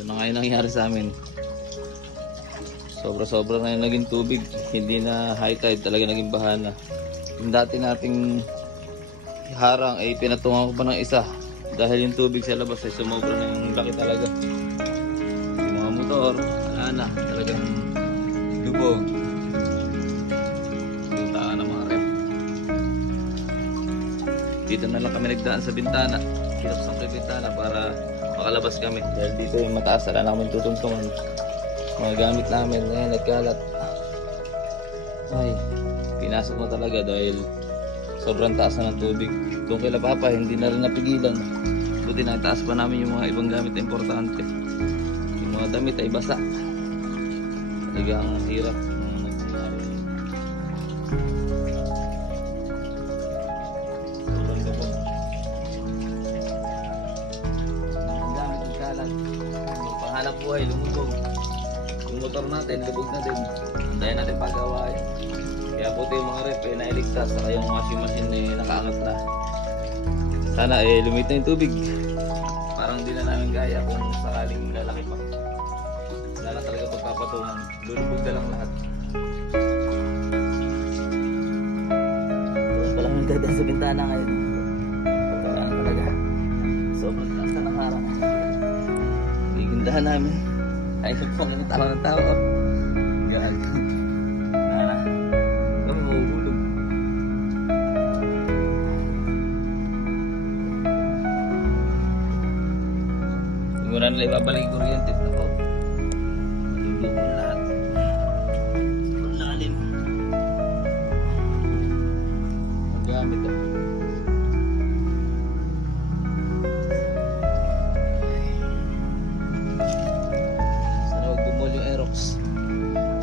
Ito na nga yung nangyari sa amin. Sobra-sobra na yung naging tubig. Hindi na high tide, talaga naging bahana. Yung dati nating harang ay pinatungan ko pa ng isa. Dahil yung tubig sa labas ay sumobra na yung laki talaga. Yung mga motor, wala na. Talagang lubog. Lutaan ng mga rep. Dito na lang kami nagdaan sa bintana. Kinuksan ko yung bintana para makalabas kami. Dahil dito yung mataas, wala na kami tutungtungan. Mga gamit namin, ngayon nagkalat. Ay, pinasok na talaga dahil sobrang taas na ng tubig. Doon kay Papa, hindi na rin napigilan. Buti na taas pa namin yung mga ibang gamit na importante. Yung mga damit ay basa. Talagang hirap. Sobrang gabon. Ang gamit ng kalat. Panghanap buhay, lumubog. Yung motor natin, lubog na din. Andayan natin pagawa yan. Kaya buti yung mga rep nailigtas. Saka yung washing machine nakaangat na. Sana lumit na yung tubig. Parang di na namin gaya kung sakaling lalaki pa. Wala na talaga pagpapatungan. Lulubog na lang lahat. Doon pa lang nagdadaan sa bintana ngayon. Wala na talaga. Sobrang taas na ng harang. Igindahan namin. Ay, po ng tao ng tao. Gag. Kami mahuhulog. Hindi mo na nila ibabalik yung kuryente. Ako. Malulog mo lahat. Ang lalim. Ang gamit ako.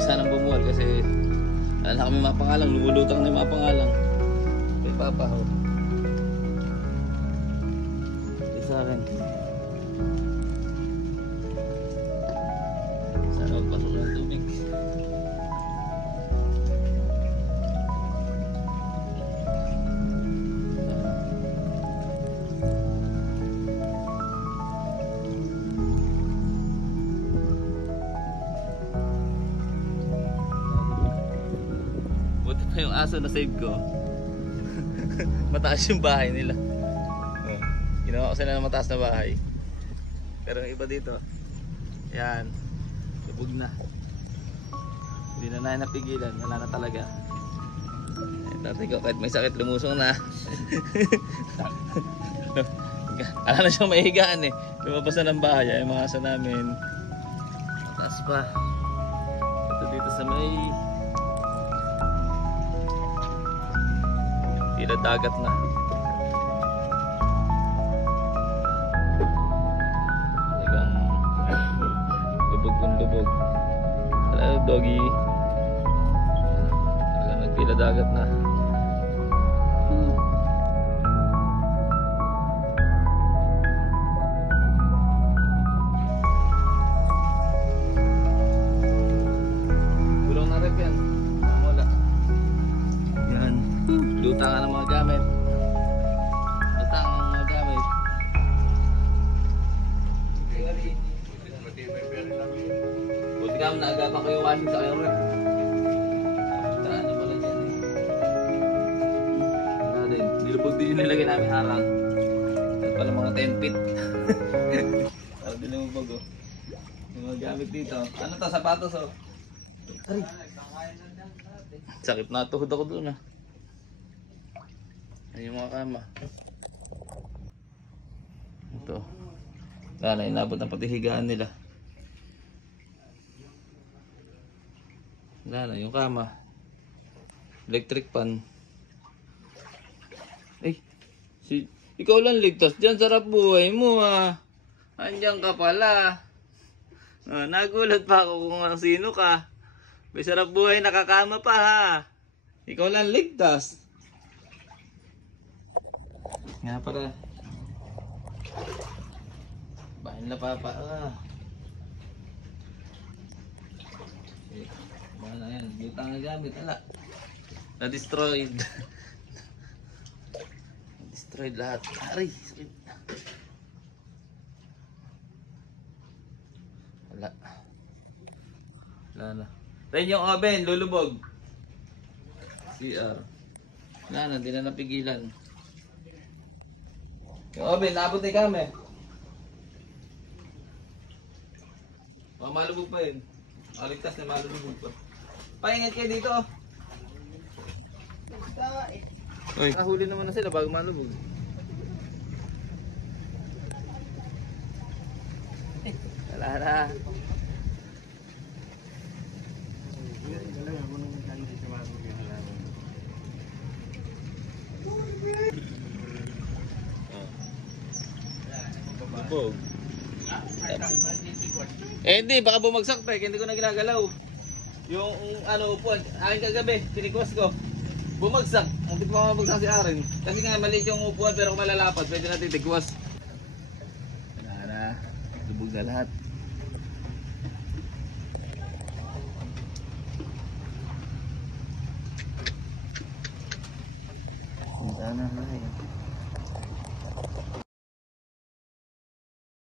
Sanang bumuwal kasi wala kami mapangalang, lumulutang na yung mapangalang kay Papa ho. Ito sa akin. Sana magpasok ng tubig. Yung aso na save ko. Mataas yung bahay nila. Ginawa ko sila ng mataas na bahay. Pero yung iba dito, yan, lubog na. Hindi na namin napigilan. Wala na talaga. Dati ko kahit may sakit lumusong na. Wala na siyang mahigaan eh. Lumabas na ng bahay. Ay mga aso namin. Mataas pa. Ito dito sa may tila dagat na. Talagang lubog kung lubog. Hello doggy. Talagang nagtila dagat na. Gulong na rep yan. Wala. Yan. Lutangan ng mga gamit. Lutangan ng mga gamit. Buti ka mo naagapan ko yung washing sa kayong rep. Lutangan na pala dyan eh. Wala din. Nilubog din yung nilagay namin harang. At pala mga 10 feet. Para din lumubog oh. Yung mga gamit dito. Ano to? Sapatos oh. Ay. Sakit na tuhod ako doon ah. Yung mga kama. Ito. Wala na, inabot na pati higaan nila. Wala na, yung kama. Electric fan. Ay, ikaw lang ligtas dyan, sarap buhay mo ah. Andiyan ka pala. Nagulat pa ako kung sino ka. May sarap buhay, nakakama pa ha. Ikaw lang ligtas. Nga pala. Bahin na Papa. Bahan na yan. Lutang na gamit. Ala. Na-destroyed. Na-destroyed lahat. Aray. Sakit. Wala. Wala na. Ren yung oven, lulubog. CR. Wala na, hindi na napigilan. Yung oven, naabot ni kami. Malubog pa yun. Aligtas na malubog pa. Paingat kayo dito. Uy, nahuli naman na sila bago malubog. Wala na. Lubog. Eh hindi, baka bumagsak pa eh, hindi ko na ginagalaw. Yung ano upuan, akin kagabi, kinikwas ko. Bumagsak, hindi pa mabagsak si Aaron. Kasi nga maliit yung upuan pero kung malalapad, pwede natin tikwas. Wala na, lubog na lahat. Wala na.